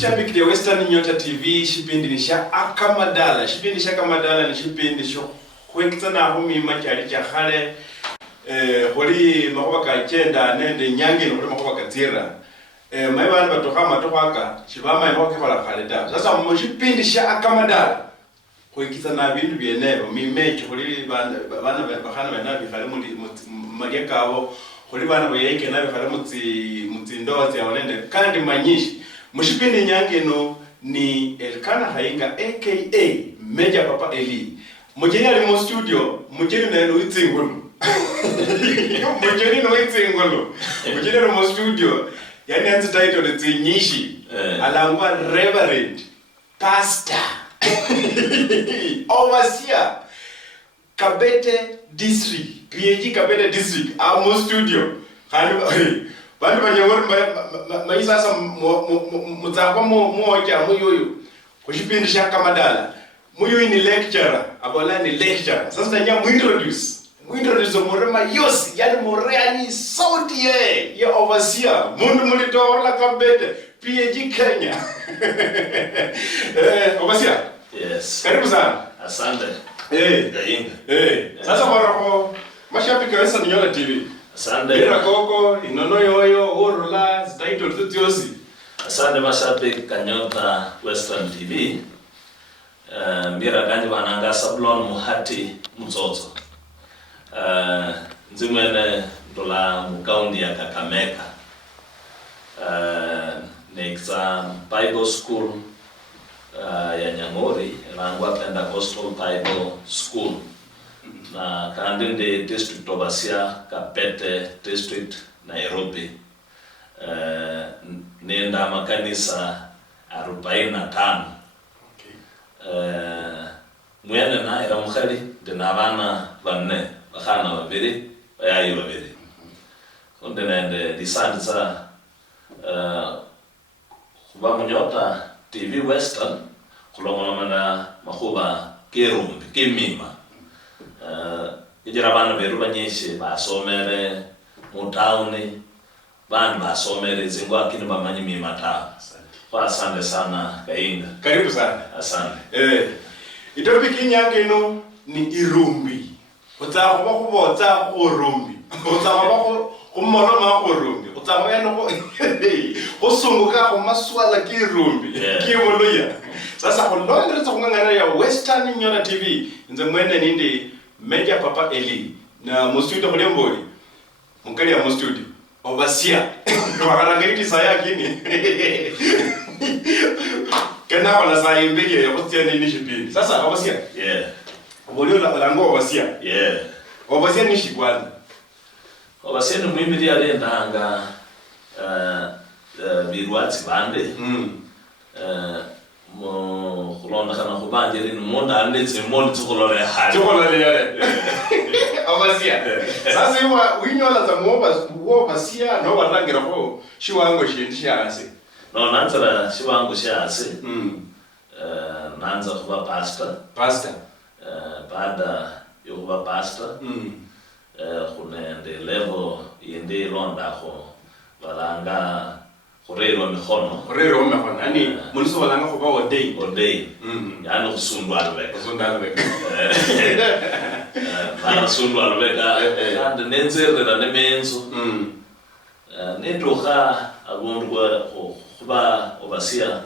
Shabiki ya Western Nyota TV shipindi ni sha akamadala. Shipindi sha akamadala ni shipindi sho kwekitana humi makyali kya khale holi makoba ka chenda nende nyange no makoba ka tira. Mai bana batoka matoka shibama inoke kola khale ta. Sasa mu shipindi sha akamadala kwekitana bintu byenero mimecho holi bana bahana bana bifale mu maria kabo holi bana boyeke na bifale mutsi ndozi yaonende kandi manyishi. Mushipindi nyange no ni Elkana Hainga aka Major Papa Eli. Mujeni ali mu studio, mujeni na eno itsingolo. Mujeni no itsingolo. Mujeni ali mu studio. Yani anzi title tsinyishi. Alangwa Reverend Pastor Overseer Kabete District. PAG Kabete District mu studio. Hani bantu banyongora maisa sasa muzakwa moja muyoyo kushipindi sha kamadala muyoyo ni lecturer abola ni lecturer sasa tanya muintroduce morema yosi yani morani sauti ya overseer mundu mulitoa la Kabete PAG Kenya. Overseer, yes, karibu sana. Asante. Sasa barako mashabiki wa Western Nyota TV. Asante. Mira koko inono yoyo orula title tutiosi. Asante mashabiki Kanyota Western TV. Mira kanyi bananga Sablon Muhati Mzozo. Nzimwene ndola mukaundi ya Kakamega. Nexa Bible School ya Nyangori, Rangwa Pentecostal Bible School. Na Kandinde District Overseer Kabete District Nairobi. Nenda makanisa 45. Mwene na ila mkhali dina bana banne bakhana babiri bayayi babiri. Konde nende lisanza kuba Nyota TV Western kulongona na makhuba kerumbi kimima. Ijira bana beru banyeshe basomere mu town bana basomere zingwa kini bamanyi mimata. Kwa asante sana Kainga. Karibu sana. Asante. Itopiki nyange no ni irumbi. Utsaho bakubotsa urumbi. Utsaho bako kumono ma urumbi. Utsaho yano ko sunguka ko maswala kirumbi. Kiwoluya. Sasa ko londre tsongangana ya Western Nyota TV nze mwene nindi Major Papa Eli na mustudio kule mboli mukali ya mustudio Overseer wakarangiriti saya kini kena wala saya mbege ya kutia nini shipindi sasa Overseer mboli lango Overseer Overseer ni shikwana Overseer ni mwimiri alendanga birwatsi bande mo kulonda kana kubanjeri ni monda andetse mondi tsukolole hali yale Overseer sasa iwa winyola za muoba Overseer no warangira ko shiwango shindi shase no nanzara shiwango shase nanza kuba pastor baada yo kuba pastor kunende level yende londa ko balanga Korero mekhono ani muniso balanga go ba ordain yani kusundwa alweka bana sundwa alweka and nenzerera nemenzo netoka abundu kuba Overseer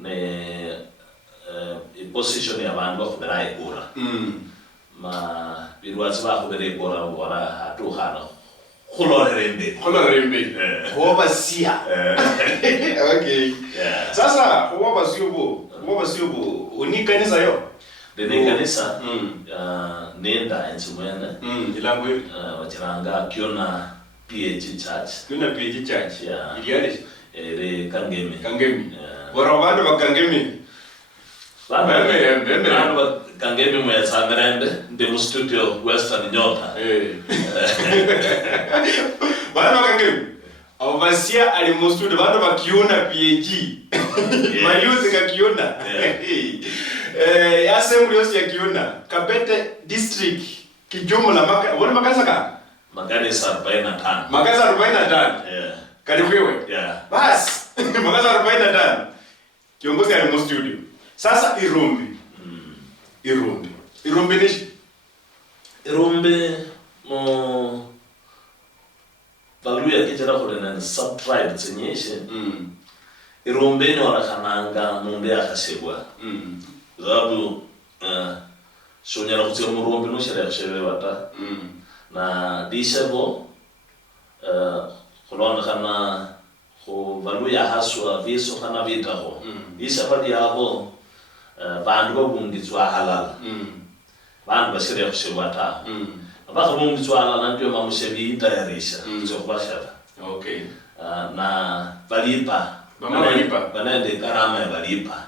ne position ya bantu bakubera ikura ma birwatsi bakubera ikura bora atukhana Kolorembe. Overseer. Okay. Sasa Overseer bo unikanisa yo. Dene kanisa nenda enchimwene. Ilangwe wachiranga Kiona PAG Church. Kiona PAG Church. Iliade ere Kangemi. Bora bantu bakangemi. Bantu Kangemi mwetsa merende ndi mu studio Western Nyota. Bana Kangemi. Overseer ali mu studio bantu bakiona PAG. Mayuzi ka Kiona. Assembly yosi ya Kiona. Kabete District kijumla makanisa ka? Makanisa 45. Makanisa 45. Karibu wewe. Yeah. Bas. Mwaka 45 kiongozi ali mu studio. Sasa Irumbi. Irumbi nishi. Irumbi mo Valuya kijana kule na subtribe tsenyeshe. Irumbi ni wanakananga munde akashegwa. Zabu shonyara kuti murumbi no shara yashelewa ta. Na dishebo kulona kana ko Valuya haswa viso kana vitaho. Dishaba diabo bandu babungizwa halala. Bandu bashira yashelewa ta. Abaka bungizwa halala ndio mamushebi itayarisha. Ndio kubashara. Okay. Na balipa banende karama ya balipa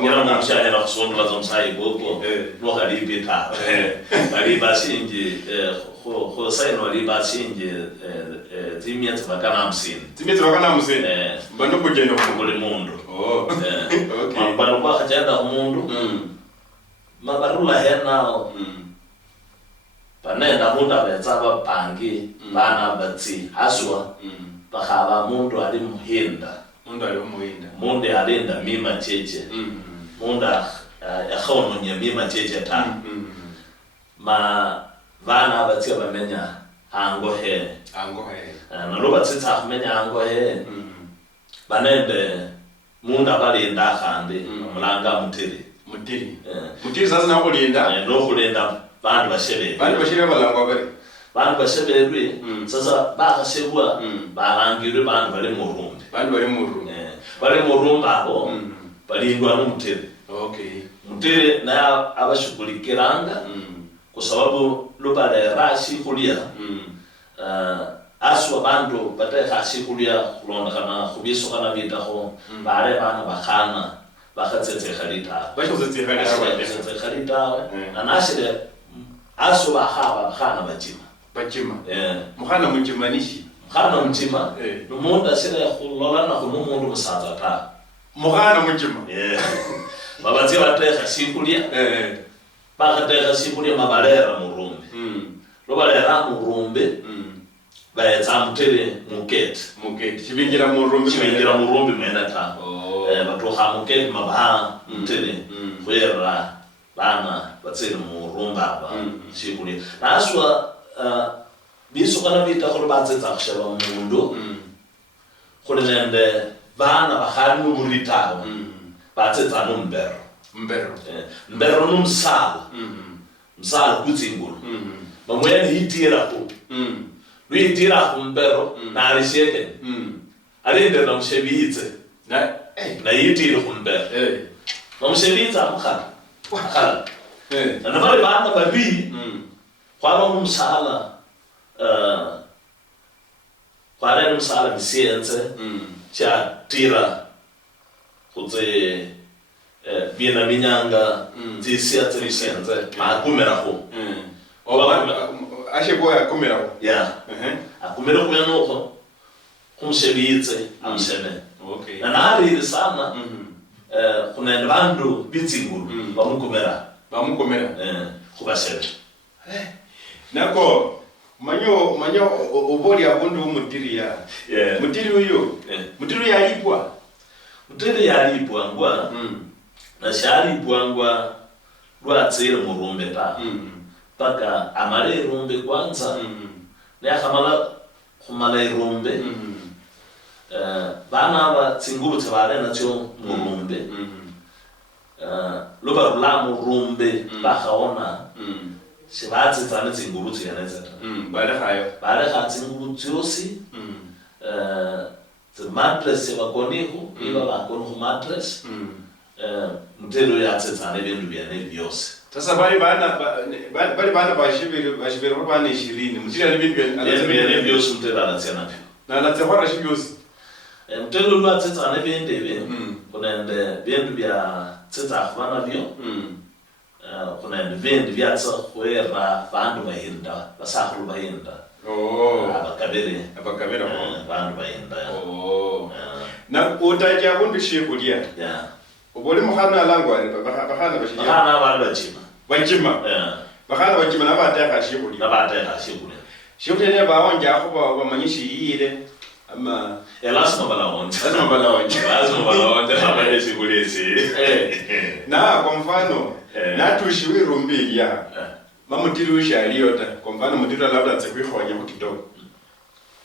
ngira mumshanya na kusondwa za msai gogo no kalipita balipa sinje ko saino balipa sinje timia tabakana 50 bando kujenda kule mundu okay bando kwa kajenda mundu mabarula henao banenda mundu abetsaba pangi bana batsi haswa bakaba mundu ali muhinda mundu alinda mima cheche mundu yakhono nya mima cheche ta ma vana batsia bamenya hango he na loba tsitsa menya hango he banende mundu abalinda khandi mulanga mutiri sasa na kulinda no kulinda bandu bashebe balangwa bari bandu bashebelwe sasa bakashebwa barangirwe bandu bali murumbi bali murumbi abo balindwa n'umutere okay mutere na abashukulikiranga kwa sababu lobale rashi kulia aswa bandu batakashi kulia kulonda kana kubiso kana bitaho bare bana bakana bakatsetse khalita khalita anashire aswa bahaba bakana bachima mukhana mchimanishi mukhana mchima numuntu asira khulolana na kumuntu musaza ta mukhana mchima babatse bateka sikulia bakateka sikulia mabalera murumbi lobalera murumbi bayetsa mutere mukete chibingira murumbi mena ta batoha mukete mabaha mutere kwera bana batsere murumba ba sikulia naswa biso kana bita kholo batsetsa khsheba mundu khulende bana bakhali muburitaho batsetsa no mbero no msala kutsingulu bamwene hitira ko hitira ko mbero na alisheke alinde na mshebitse na hitira ko mbero na mshebitsa mkhala na bale bana babi kwaba umsala kware umsala misienze cha tira kutse bina minyanga tisia trisienze akumera ko ashe boya akumera ko akumera ko yanoko kumshebitse amshebe okay na nari sana kuna bandu bitsinguru bamukomera kubashebe nako manyo obori abundu umutiri ya mutiri uyo mutiri yalipwa ngwa na shali bwangwa rwatsire murumbe ta paka amale rumbe kwanza na khamala khumala rumbe bana ba tsingulu tsabale na tso murumbe loba rula murumbe ba khaona shibatsi tsane tsingulu tsiyana tsata bale kha tsingulu tsosi the mattress ba koniho iba ba koniho mattress mutelo yatsetsana ibintu byane byose sasa bali bana bashibiri bana 20 mutilo ibintu byose mutelo alatsana na natsehora shibyose mutelo lwatsetsana ibintu kunende bintu bya tsetsa bana byo kunende bintu byatsa kwera bandu bahinda basakhulu bahinda abakabere bandu bahinda na utaja bundu shikulia ubole mukhana langwani bakhana bashiriya bakhana bachima bakhana bachima nabateka shikulia shikulia ne bawonja khuba bamanyishi yile ama lazima balaonja lazima balaonja kama hizi kulisi na kwa mfano na tushiwiru mbili ya mamutiri ushaliota kwa mfano mutiri labda atsekwihonya kwa kidogo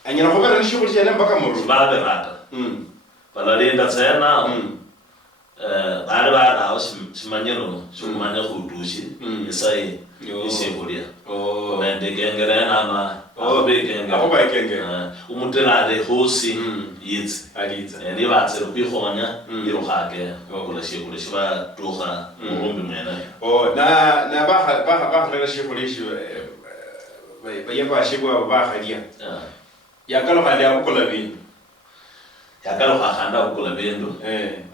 anyana kubera nishukuri cyane mpaka mu babe rata balalinda tsena bari baraho simanyero shumanya kudushi isai isikulia bende gengere nama abekengere umutirare hosi yitsi aliza ni batse kwihonya iruhage kula shikuri shiba tuha murumbi mwena na ba rela shikuri shi ba shikwa ba hadia yakalo hali akukula bintu yakalo khanda ukula bintu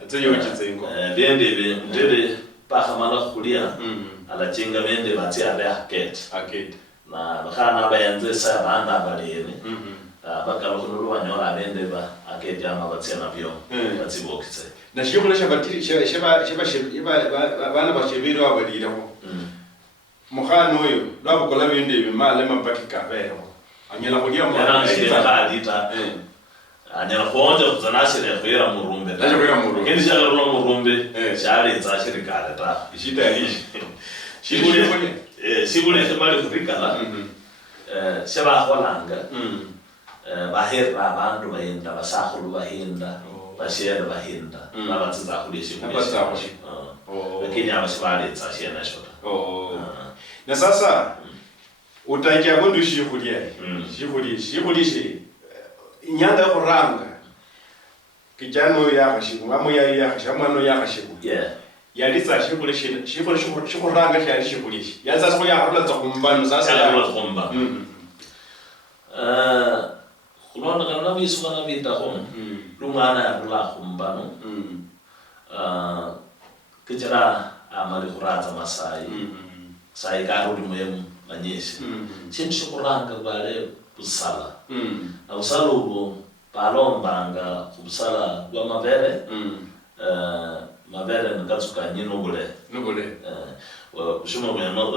atseyo uchitsengo bende ndere pahamala kulia ala chinga bende batsi ale akete na bakhana bayenze sa bana balene bakalo khulu banyora bende ba akete ama batsi na byo batsi bokitse na shikula shabatiri sheba bana bashebiro abaliraho mukhano oyo lwabukula bende bimale mapakika bero anyela kulia mu hadita anyela kuonja kuzanashire kwera murumbe kindi shagaro murumbe shari za shirikale ta ishita hishi shibule shemali kurikala sheba holanga bahera abantu bahinda basahulu bahinda bashera bahinda nabatsi za kulishi lakini abashibali za shena shota na sasa utakia bondu shikulia nyanda kuranga kijano ya kashiku ngamo ya kashamano ya kashiku yalitsa shikuranga shali shikulishi yaza so ya rola za kumbano sasa ya rola kumba kulona kana bisu kana bita hon lumana ya rola kumbano kijara amali kurata masai sai karudi mwemu manyesi chintu shikuranga bale busala na busala ubu balombanga kubusala bwa mavere mavere nakatsuka nyino bule ushuma bwa no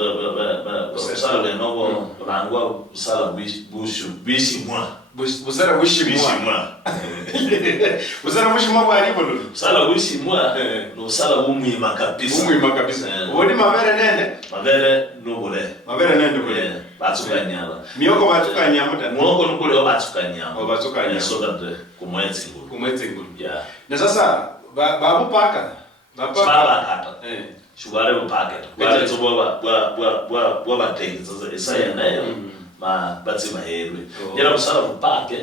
busala bwa no bangwa busala bishi mwa busala bishi mwa busala bishi mwa bwa libolo busala bishi mwa no busala bumwima kabisa wodi mavere nene mavere nene bule batsuka nyala miyoko batsuka nyama mwoko nukule batsuka nyama batsuka nyama so that kumwetsi ngulu na sasa babu paka baba kata shubare bupake bale tsobo bwa bateki sasa isaya nayo ma batsi maherwe yera busala bupake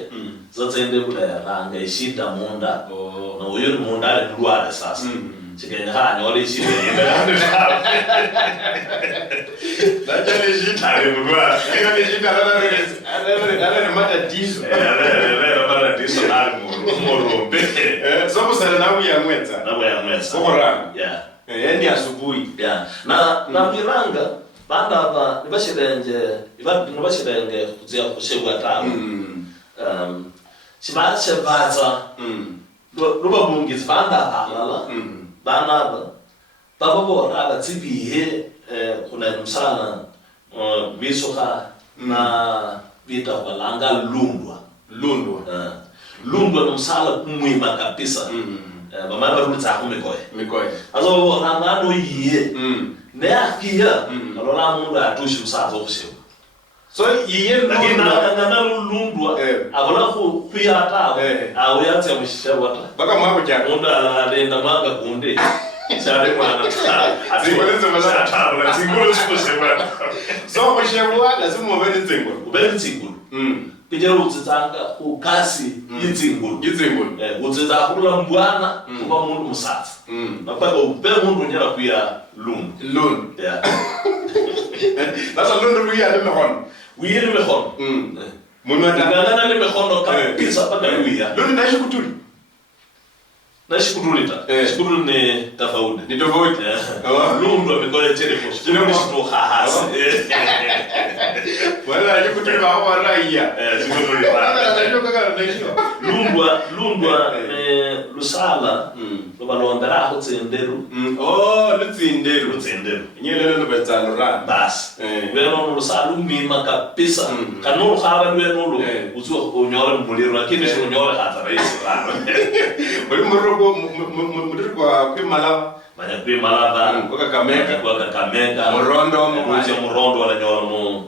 zotsende bula ranga ishita munda no uyu munda ale ndwale sasa chikenya hanya ole ishita Najani jitari mwa. Najani jitari ala matatizo. Matatizo murumbe. Sopo sana na ya mweza. Sokora. Yendi asubuhi. Na miranga banda ba nibashirenge kuzia kushebwa tawo. Sibache baza. Luba bungizi banda halala. Bana baba bora batsibihe kuna msana bisoka na vita walanga lundwa msala kumwima kabisa bamana barutsa kumikoye azo rangano yiye ne akia alona mundu atushi msazo kushewa so yiye lakini na lundwa abona kuyata awuyatse mushewa baka mwabo cyane mundu alenda mwanga kunde Sare mwana aziboneze mazata la singolo sikusema so kushewa lazima ubele ntsingulu Pijero utsitsanga ukasi yitsingulu utsitsa kurula mbwana kuba mundu musatsa napaka upe mundu nyala kuya lundu That's a lundu kuya le mehono wiye le mehono mundu ngana le mehono kabisa paka wiya lundu nashi kutuli na shikurulita shikuru ni tofauti lundu amekole telefoni shikuru ni shito hahasi wala yikutima hawa raia shikuru ni lundwa lusala lubalondera aho tsenderu lutsinderu nyelelo lubetsalo ra bas weno lusala umima kabisa kanulu khaba lwenulu uzwa unyora muliro lakini sio unyora hata rais bana bali muroko kwa kwimala manya kwimala kwa Kakamega murondo wala nyolo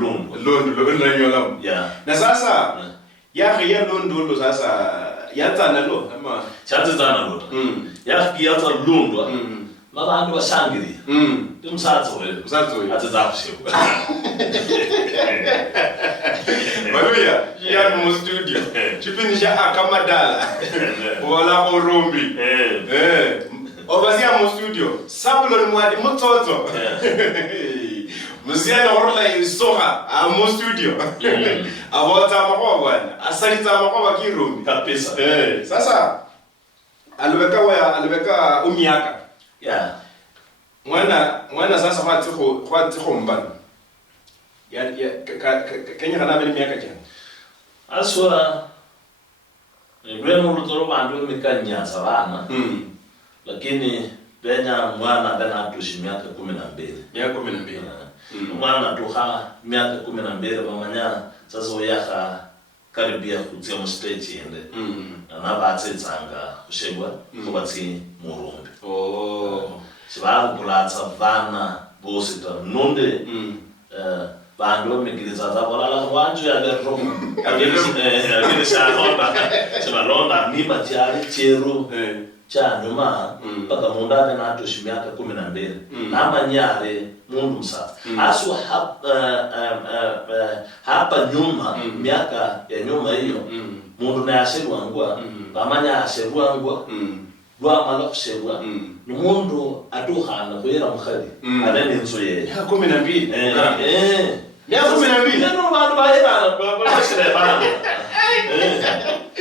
lundu nyola na sasa ya lundu sasa yatsana lo ama chatsana lo yatsa lundwa mabantu bashangiri umsatso atsa kushiba Maluya ya mu studio chipindi cha akamadala wala urumbi obazia mu studio sabulo mwadi mutsozo muzia na orla isoha mu studio awota makobwana asalita makoba kirumbi kabisa sasa alibeka umiaka mwana sasa kwati khombana ya Kenya kana bali miaka jana asura ngweno rutoro bandu mikanya sabana lakini benya mwana bana tushi miaka 12 mwana tuha miaka 12 bamanya sasa oyaha karibia kutia mu stage yende na batsetsanga kushebwa kubatsi murumbi sibaga kulatsa bana bosita nonde bandu bamigiriza zabolala wanju ya berro agene sharonda mima cyari cyeru cyanyuma paka munda na tushimyaka 12 namanyare mundu msafi asu hapa nyuma miaka ya nyuma hiyo mundu na yashirwangwa bamanya yashirwangwa lwa mala kushebwa numundu atuhana kwera mukhali adani nzo ye 12 ya 12 neno bantu bahera bashire bana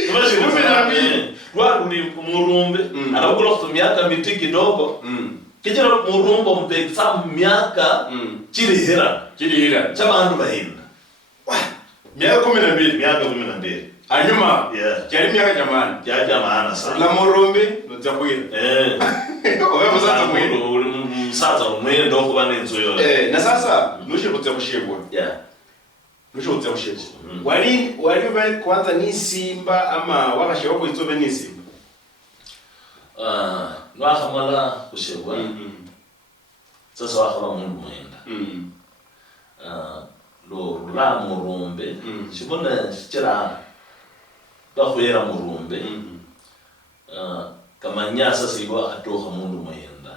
tumashi 12 rwaguri murumbe akabukula ku miaka miti kidogo kijira murumbo mpekisa miaka kirihera chabantu bahinda miaka 12 anyuma cyari miaka jamani sana la murumbe nzakwira owe musaza mwendo musaza mwendo ndo kuba nenzo yo na sasa nushibutse kushebwa nushibutse kushebwa wali kwanza ni simba ama wakashebwa ko itsobe ni simba nwahamala kushebwa sasa wakaba mundu mwenda lo la murumbe shibona kira bakwera murumbe kamanyasa siwa atoha mundu mwenda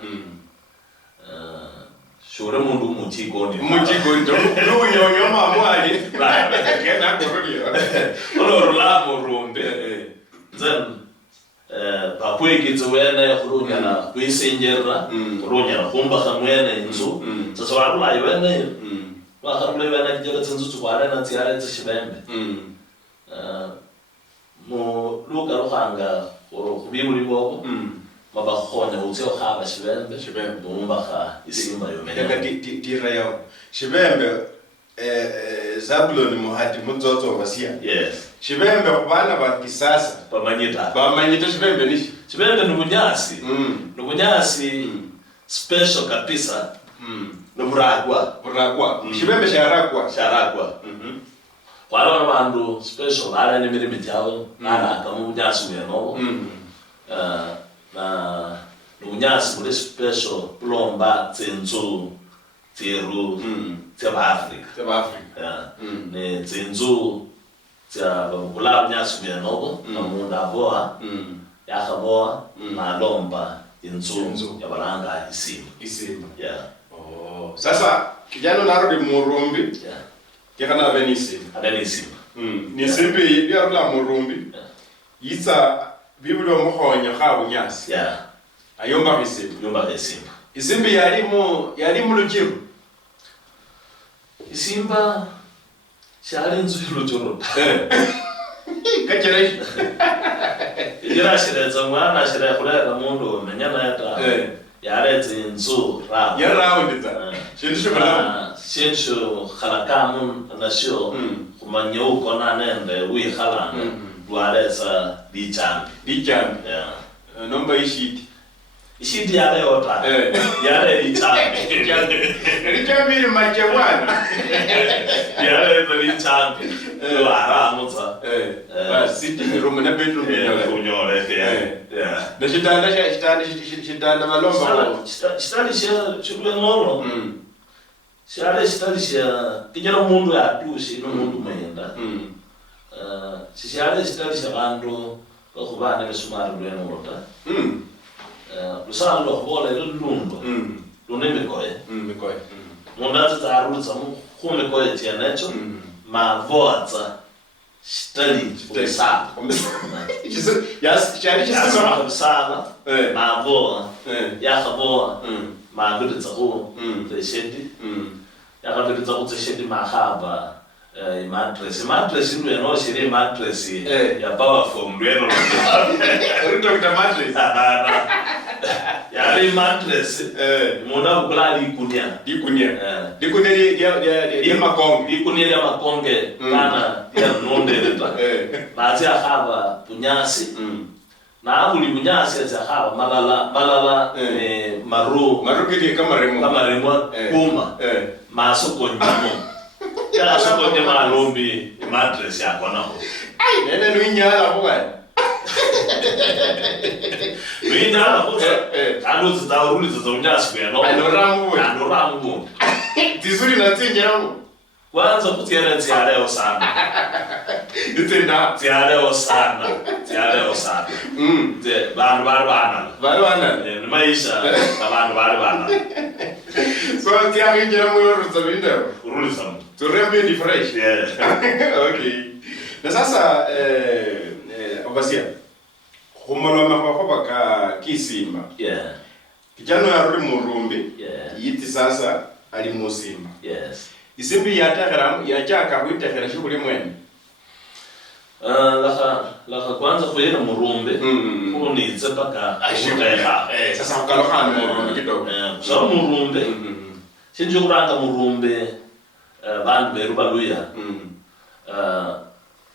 shore mundu mutiko ndo nunyonyo mamwali kena korudio olo la murumbe then bakwegitse wena yakhulunya na kwisenjera khulunya khumba khamwene inzu sasa wakula yena wakharule wena kijaka tsinzu tswala na tsiara tsishibembe mo luka ruhanga khubibuli boko mabakhonya utseo khaba shibembe bomba isimba yomenya tira yao shibembe Zabulon muhati mutsoto wasia shibembe kubana ba kisasa bamanyita shibembe nishi shibembe nubunyasi special kabisa nuburagwa shibembe sharagwa kwala bandu special ala ni mirimi tawo ala kama bunyasi weno na bunyasi bule special plomba tsenzo teru teba Africa ne tsenzo tsa bula bunyasi weno na munda boa ya khaboa na lomba inzu ya balanga isimba sasa kijana narudi murumbi yakana benisi ni simbi ya rula murumbi yitsa bibulyo mukhonya khabunyasi ayomba isimbi yali mu lujiru isimba shali nzu lujiru kachereshi ira shireza mwana shira kulera mundu menyana yata yaretse inzu ra yara wendita shindu bala shindu khalakamun nasho kumanya uko na nende wi khala dwaresa dijan nomba ishiti yale yota yale dijan miri majewana yale dijan wara mutsa sitting room na bedroom kunyole na shitanda malomba shitanda ngoro shitanda kijana mundu atushi no mundu mayenda shitanda bantu bakubana besumara lwena mota lusalo khole lundo lunemikoye mundatsa tsarulitsa khumikoye tianecho mavotsa study usala usala mavo yakhaboa mabitsa go tseshedi yakabitsa go tseshedi mahaba mattress ndweno shiri mattress ya powerful ndweno Dr. Mattress yari mattress mona ukulali dikunia ya makonge kana ya nonde leta bazi akaba punyasi na abuli punyasi za akaba malala maru kidi kama remo kuma masoko nyamo ya soko de malombi mattress yako naho nene nuinyala bwana Wina alo zitauruli zizonyasi kweno anoramu tizuri na tinyamu kwanza kutiana tiareo sana itenda tiareo sana de bantu bana ni maisha na bantu bana so tiari ngira moyo ruzabinda uruliza turembe ni fresh okay na sasa obasia humalo makwa ka kisima kijana yaruri murumbi yiti sasa ali musima isimbi yatakara yachaka kuitakara shughuli mwene laka kwanza kuyena murumbi kuni tsepaka ashika sasa ukalokana murumbi kidogo so murumbi sinjo kuranga murumbi bantu berubaluya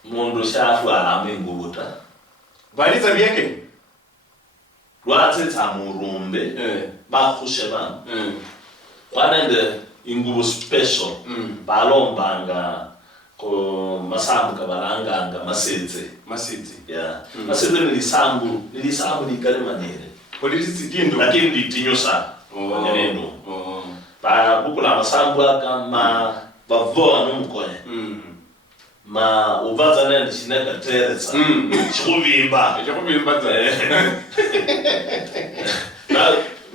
mundu shafu alamingubuta baliza byeke lwatse tsamurumbe bakhushe bana kwanende ingubo special balombanga ko masambu kabalanganga masetse masetse nilisambu likale manere polisi tindo lakini litinyosa nendo ba bukula masambu kama bavoa numkoye ma uvaza nani shinaka teretsa chikuvimba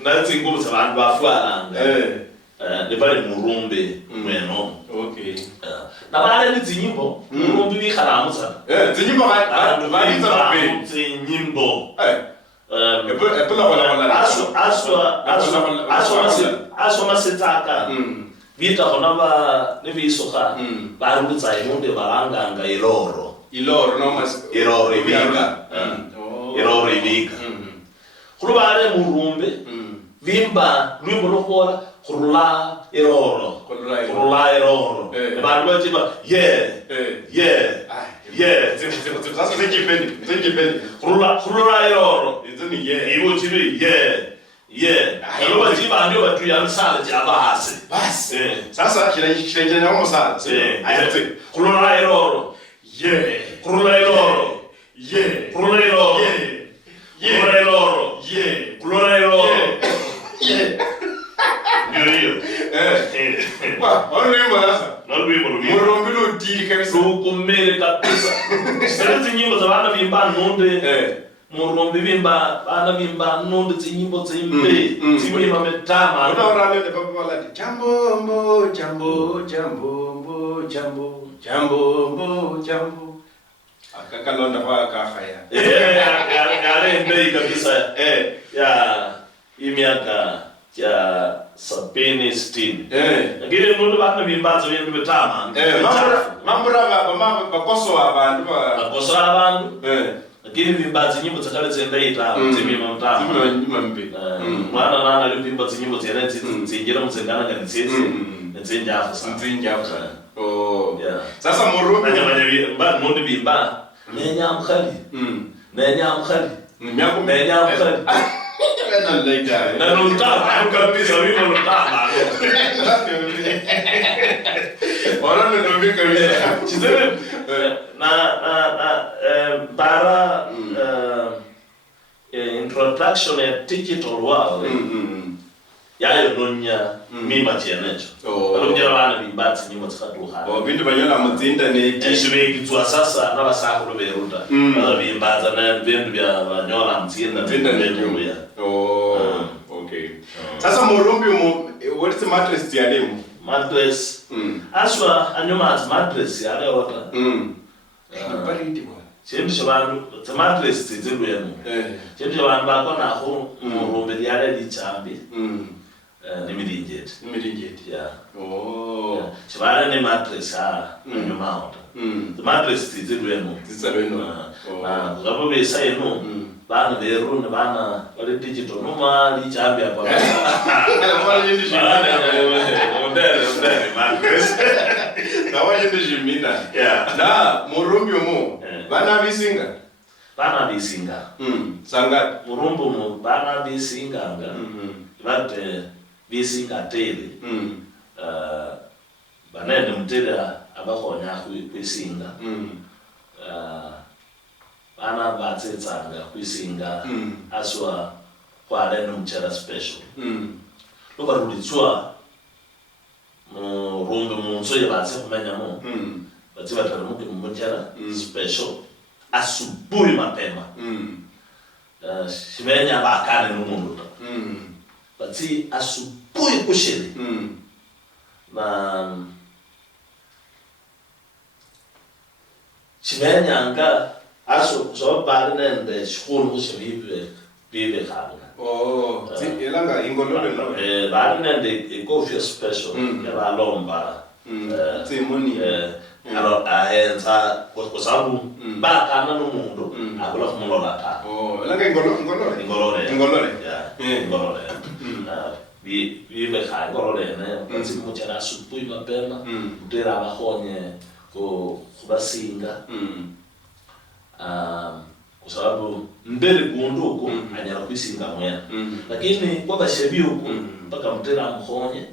na tsingubo zabantu bafalanga lebali murumbe mweno na bale ni zinyimbo murumbe bikhalamutsa zinyimbo bantu baliza mbe zinyimbo aswa masetsaka Vita honaba nevisoka barutsa imunde balanganga iloro no mas iloro ibika khulubale murumbe vimba lwimbo lokhola khurula iloro bantu bachiba sasa zikipendi khurula iloro izini iwo chibi alo bachiba ndio batu ya msala jabasi basi sasa kilenje na msala ayati kulona iloro kulona iloro ndio wa onema sasa murumbi lo dili kabisa kumele kabisa sasa nyimbo za wana vimba nonde murumbi vimba bana vimba nonde zinyimbo zimbe zimwe mametama unaona leo baba wala jambo akakalonda kwa kafaya yale mbei kabisa ya imiaka ya 70 ngile mundu bana vimbazo vya vimetama mambo raba bakoso abantu lakini vimbazi nyimbo zakale zendaita mzimima mtama mbi mwana nana alipimba nyimbo zene zingira mzengana kanitsezi nzinjafu yeah sasa Murumbi ba mundi bimba nenya mkhali na later na nutama kabisa wimo nutama ora ndio kabisa chizere na para introduction ya digital world yayo nonya mima tienecho alongera bana bimbatsi nyimo tsakatuha bintu banyola mu internet eshibe kitwa sasa na basakho beruta bimbaza na bintu bya banyola mtsinda ya okay sasa Murumbi what is the mattress ya lemo mattress aswa anyoma mattress ya lewota baridi bwana chembe shabantu the mattress tizilwemo chembe shabantu bakona ho Murumbi yale lichambi Nimirinjeti. Yeah. Oh. Chibale ne mattress nyuma ota. The mattress tizilwemo. Na ngabo besa eno. Bana beru ne bana wale digital no mali chambi hapa. Wale ndi jimina. Ondele mattress. Na wale ndi jimina. Yeah. Na Murumbi mo. Bana bisinga. Sanga Murumbi mo bana bisinga nga. Bate bisinga tele banene mtela abakhona kwisinga bana batsetsanga kwisinga aswa kwale nomtshela special loba rulitswa Murumbi munso yebatse kumenya mo batse batala muke mutshela special asubuhi mapema shimenya bakane nomuntu batsi asubuhi kushele na chimenyanga aso so bali nende shikulu bibe khana elanga ingolole no bali nende coffee special ya balomba timoni alo ahenza kwa sababu bakana nomuntu akula kumulola ta elanga ingolole ingolole vive khai ngolole ne batsi mutshela asubuhi mapema mutela abakhonye kubasinga kwa sababu mbele kunduko anyala kwisinga mwena lakini kwa bashebi huko mpaka mutela amkhonye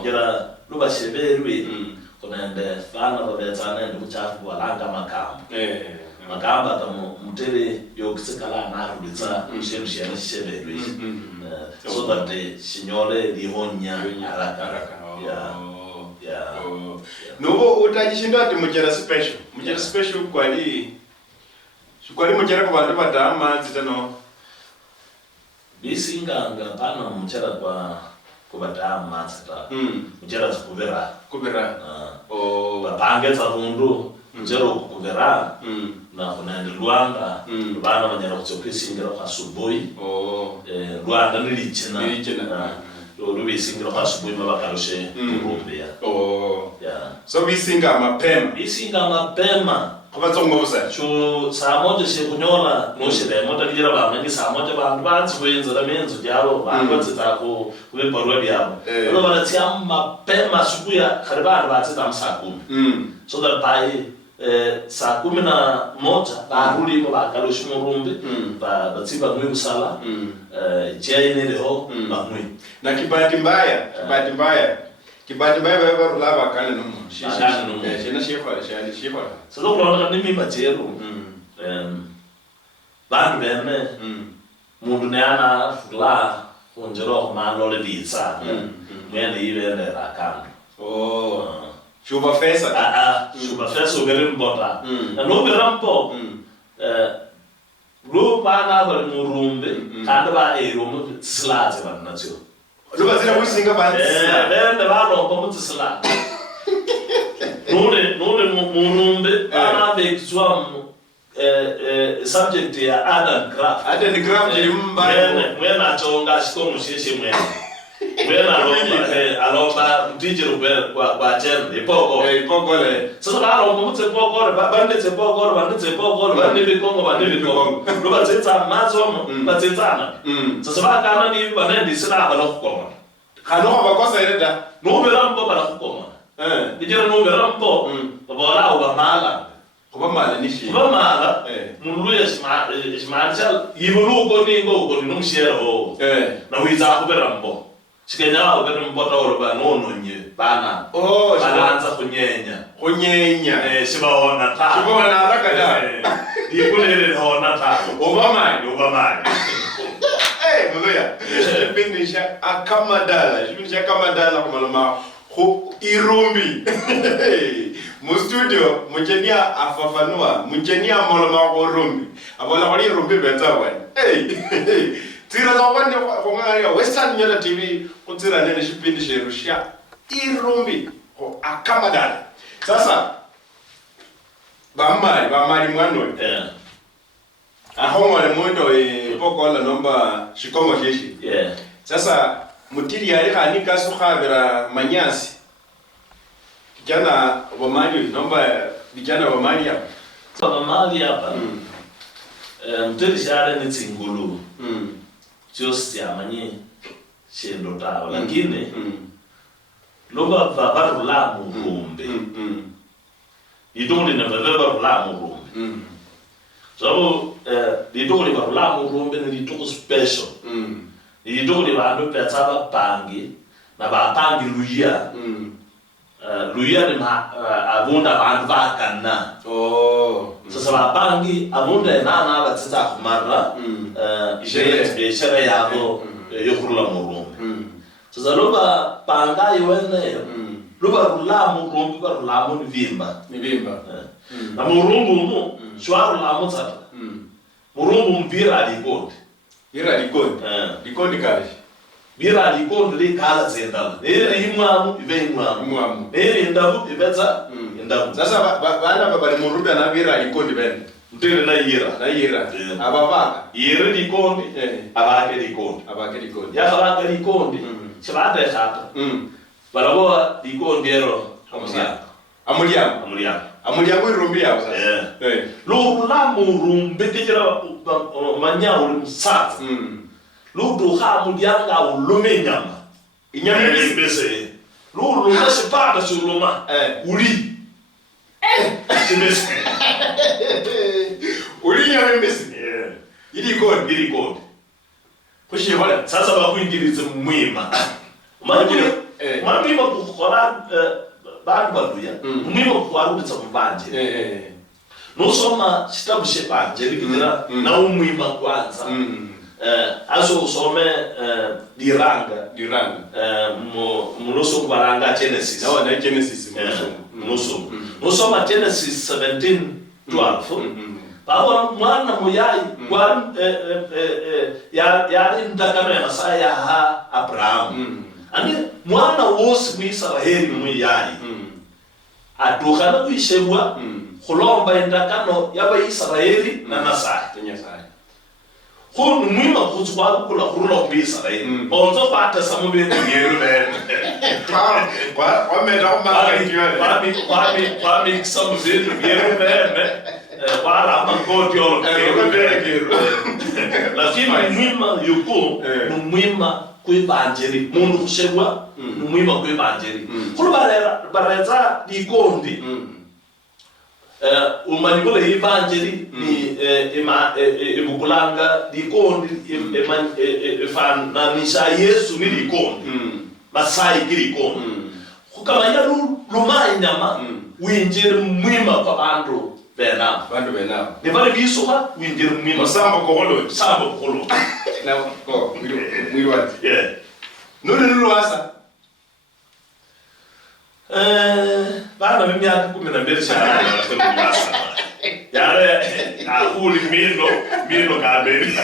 ngira luba sheberwe konende fana babetsana ndi kuchafu walanga makamba kama mutele yokusekala naruditsa shemshene sheberwe so that the signore lihonya haraka Nubo utajishinda ati mujera special kwali mujera kwa bantu badama zitano bisinganga pana mujera kwa badama zita mujera kubera bapangetsa mundu mujera kubera na kunende Rwanda bana banyara kutsokisingira kwa asubuhi Rwanda nilichina bisingira kwa asubuhi mabakarushe Murumbi so bisinga mapema kubatsongoza saa moja shekunyola noshele mota lijira bamengi saa moja bantu banzwenza la menzo jalo banzeta ko kubeparwa byabo alo banatia mapema asubuhi karibana bateta saa 10 so that by saa 11 barudi mo bakarushe Murumbi batsiba mwe usala jaine leo bamwe na kibati mbaya baba rulaba kana no shina shefa so lo ronda ni mimba jero bantu bene mundu ne ana fula onjero mano le vitsa mwene ibende rakando shuba fesa ugere mbota na no berampo lo bana ba Murumbi kandi ba eromo slaze banatio luba zina wisinga bana bende ba lo ko mutsila nole Murumbi bana bekzwa subject ya Adam Graph jilimba mwena chonga shikono sheshe mwena Wena alomba mtijiro kwa chende ipogole. Sasa balo mutse pogole banditse pogole banditse bikongo. Luba tsetsa mazomo batsetsana. Sasa bakana ni banendi sila balo kukoma. Kano abakosa ereda. No berambo bala kukoma. Dijera no berambo bala obamala. Obamala nishi. Obamala munuluya shimaanisha yibuluko ningo numshero. Na wiza kuberambo. Sikenya uberambo tawolo banononye bana. Balanza kunyenya. Sibaona ta. Sibaona haraka da. Dikulele hona ta. Obamala. Muluya. Shipindisha akamadala kumaloma ho irumbi. Mu studio mujenia afafanua mujenia moloma ho rumbi. Abola wali rumbi betawa. Tira zawani kwa ngari Western Nyota TV kutira nene shipindisha Russia irumbi ho akamadala. Sasa bamari mwanwe. Aho wale mwendo poko la nomba shikongo jeshi. Sasa mutiri yari kanika sukhabira manyasi. Kijana wa mali nomba vijana wa mali hapa. Baba mali hapa. Mutiri share ni tsingulu. Just ya manye shendo tawo lakini loba baba rula murumbe. Idonde na baba rula murumbe. So lidoli barula murumbe ni litoko special. Lidoli bandu petsaba pangi na bapangi luya. Luya ni abunda bandu bakana. Sasa bapangi abunda nana batsita kumara ishere yabo yokurula murumbe. Sasa loba panga yone loba rula murumbe barula mu vimba. Na murumbu mu shwaru la mozata. Murumbu mbira likondi. Likondi kale. Bira likondi le kala zenda. Ere imwamu ibe imwamu. Ere ndabu ibeza ndabu. Sasa bana baba murumbe na bira likondi bene. Mtere na yira. Ababaka. Yire likondi. Abake likondi. Ya abake likondi. Shabata chata. Balawa likondi ero Amuliamu irumbi yao sasa. Lu murumbe tijera manya ulimsat. Lu duha mulianga ulume nyama. Inyama mbese. Lu mashipata shuluma. Uli. Mbese. Uli nyama mbese. Ili kodi. Kushi wala sasa bakuingirize mwima. Mwima kukora baduya mwima kwarubitsa mubanje nosoma kitabu shebanje likira na umwima kwanza aso usome diranga munoso baranga Genesis na Genesis nosoma Genesis 17:12 baba mwana muyai kwa ya ndakano ya Masaya ha Abraham ani mwana wose mwisaraheli muyai adukana kuishebwa khulomba endakano yaba Israeli na Nasai khunu mwima kutswa kula khurula ku Israeli bonzo bata samube ngiyelo bene kwa meta kwa samube ngiyelo bene para mangoti olo ngiyelo lakini mwima yuko mwima kwibanjeri mundu kushebwa numwima kwibanjeri khulu bareza likondi umanyibule ibanjeri ni ibukulanga likondi ifananisha Yesu ni likondi Masai likondi kukamanya lumanyama winjeri mwima kwa bandu bena ni bale bisuka winjeri mwima sambo kokolo na ko mwirwa nulu wasa bana mimi hata 12 sana wasa yale akuli mino kabeli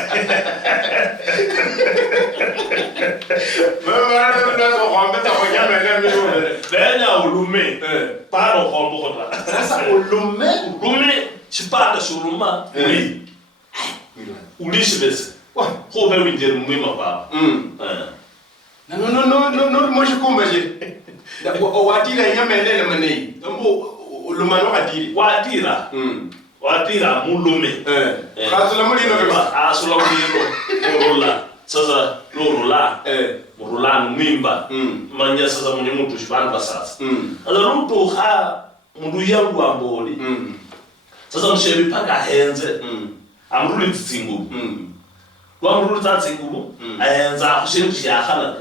mama ndo kwambeta kwa nyama ya mino benya ulume paro kombo kota sasa ulume chipata shuruma uli shibese ko be winjeri mwima baba No moshikumba je. Watira inyama enene manei. Nombo ulumano katiri. Watira mulume. Kasula mulino ba asula mulino. Murula. Sasa lorula. Murula mwimba. Manja sasa mwenye mtu shibanda sasa. Ala mtu ha mundu yangu amboli. Sasa mshebi paka henze. Amruli tsingu. Kwa mruli tsingu. Ayenza kushirisha yakhala.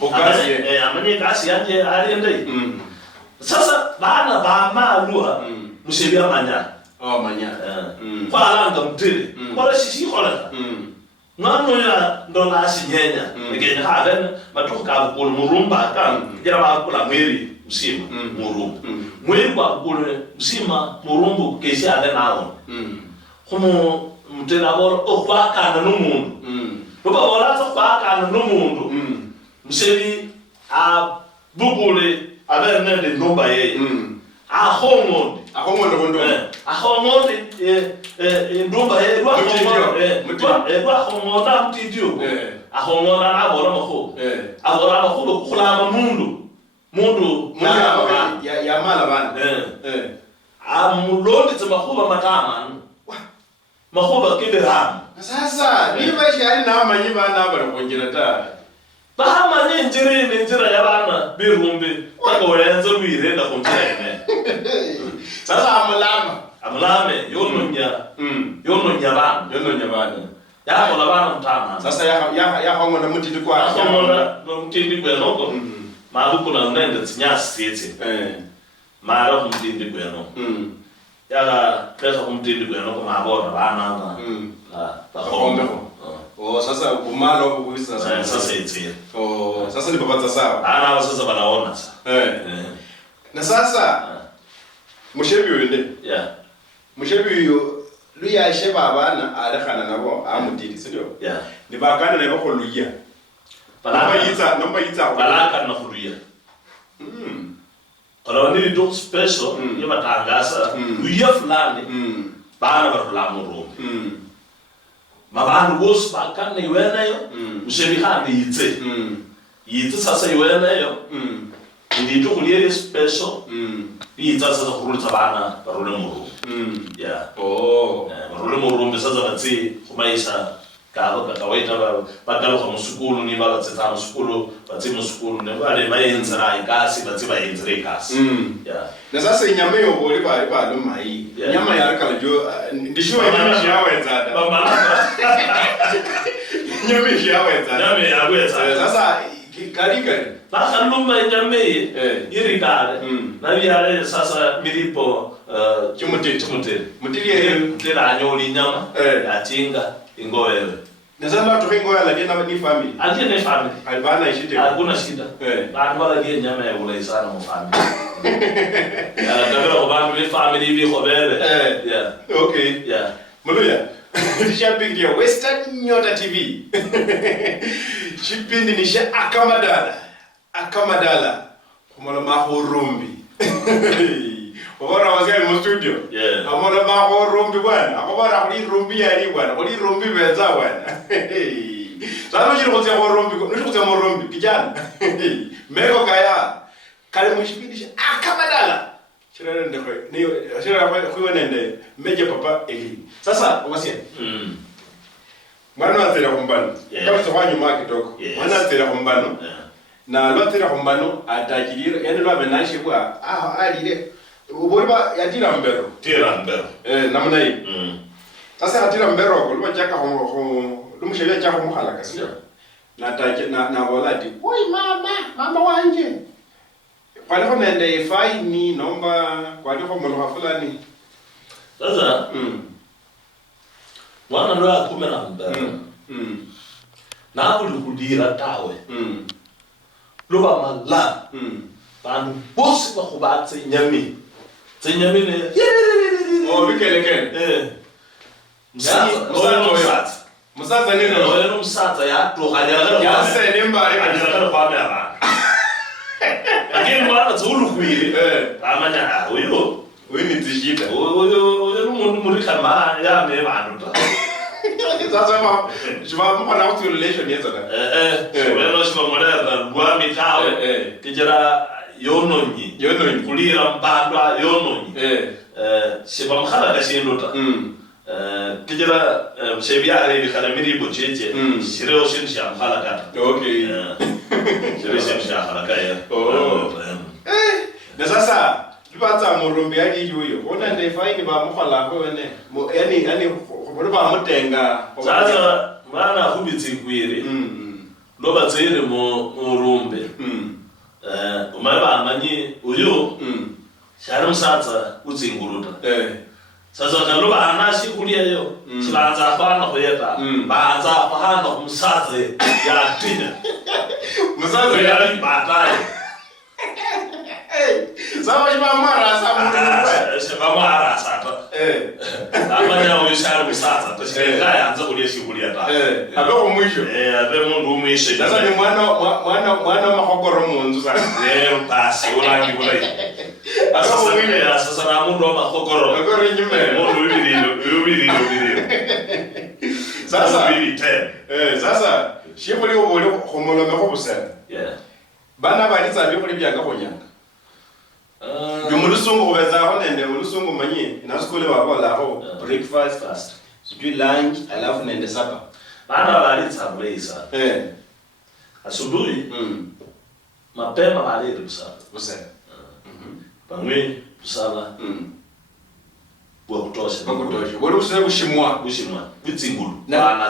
Kokasi amanye kasi yanje aliende. Sasa bana ba malua mshebi amanya. Manya. Kwa alanga mtili. Kwa shishi khola. Nano ya ndo asinyenya. Ngenya haben matuka kul murumba kan. Jira ba kula mwiri msima murumba. Mwiri kwa kul msima murumbu kesi ale nawo. Kumu mtela bor okwa kana no mundu. Roba wala so kwa kana no mundu. Mshebi a bubule aberne de nomba ye. Ahomonde kondo. Ahomonde ndumba ye rwa homonda mtidio. Ahomonda na bora mako. Abora mako kula mundu ya mala bana. Amulonde tsamakuba matama. Makuba kiberam. Sasa ni bashi ali na amanyi bana bara kongera ta. Bahama ni njira ya bana birumbi tako wenza luirenda konjira ene. Sasa amulame yono nyabana ya kola bana mtama. Sasa ya hongo na mutindi kwa hongo na mutindi kwa noko maruko na nenda tsinyasi tete mara mutindi kwa noko ya pesa mutindi kwa noko mabora bana la hongo. Sasa kumalo kubuisa sasa iti. Sasa ni papata sawa. Ana sasa banaona sasa. Na sasa mushebi wende. Mushebi yo luya sheba abana alakana nabo amutiti sio? Ni bakana na bako luya. Namba yitsa balaka na luya. Kalau ni dok special ya batangasa luya fulani bana barulamu ro. Mabandu wos bakana iwenayo mushebi hani yitse sasa iwenayo ndito kuliye special yitsa sasa kurulisa bana barule muru barule muru sasa batsi kumaisha kabo kawaita bakalo kwa musukulu ni baba tsetsa musukulu batsi musukulu ne bale mayenza ikasi batsi bayenza ikasi na sasa inyama yo boli ba no mai nyama ya kala jo ndisho nyama shawe zada nyama shawe zada sasa kari baka lumba nyama iri kale na biale sasa milipo mutili tira nyoli nyama ya tinga ingowewe. Nasema tu ngoya la tena ni family. Ni family. Albana ishite. Hakuna shida. Bana wala die nyama ya ula isana mu family. Kabla kwa bana ni family bi khobele. Okay. Muluya. Nishabiki ya Western Nyota TV. Chipindi nisha akamadala. Kumala mahorumbi. Bora wazee mu studio. Amona mahorumbi bwana. Akobara kuli rumbi yali bwana. Kuli rumbi beza bwana. Sasa njiro kuzia morumbi, nishukuzia morumbi kijana. Meko kaya. Kale mushipindisha akamadala. Shirana ndekwe. Niyo shirana kwa nende meje papa eli. Sasa wasia. Mwana atera kumbano. Kama tofanya nyuma kidogo. Mwana atera kumbano. Na lwatera kumbano atajirira. Yani lwa benashi kwa alile. Uboriba yatira mbero. Tira mbero. Namna hii. Sasa atira mbero ko lwa chaka lumushelia chaka muhalaka sio? Na volati. Oi mama wanje. Kwa leo nende faini nomba kwa leo mwana fulani. Sasa mwana ndo akumela mbero. Na kulukudira tawe. Luba mala. Banu bosi ba kubatse nyami. Tsenyami ne. Bikele. Musatsa nini no musatsa ya to hajara ya sene mbari hajara kwa mera. Lakini mwana tsulukwile. Amanya uyo ni tishida. Uyo umuntu muri kama ya me bantu ta. Sasa ma jwa mo na uti relation yetsa da. Welo shima modera lwa mitawe. Kijera yononyi kulira mpandwa yononyi. Shiba mkhala kashindota. Kijera shebya ale bikhala miri bocheche. Shireo shin sha mkhala kata. Okay. Shireo shin sha mkhala kaya. Na sasa libatsa morombe ya diyo ona nde faini ba mokhala ko wene yani go ba motenga sasa bana hubitsi kwiri lo batsere morombe umaba amanyi uyo sharum satsa utsinguruta sasa kalo bana shikulia yo sibanza bana hoyeta banza bana kumsaze ya tinya musaze ya batale sawa shima mara sawa shima mara sata amanya uyishara musatsa tashika yanza kulia shikulia ta abe ko mwisho abe mundu umwishe sasa ni mwana mahokoro munzu sasa basi ulangi bulai sasa na mundu wa mahokoro nyume mundu ubiriro sasa ubirite sasa shikuli ubole khomolo me khobusela bana balitsa bikuli byanga khonyanga Jumulusungu uwezaho nende mulusungu manyi na skule wako breakfast sijui lunch alafu nende supper bana balitsa blazer asubuhi mapema baliri busala pamwe busala bakutosha wale usele bushimwa bitsingulu na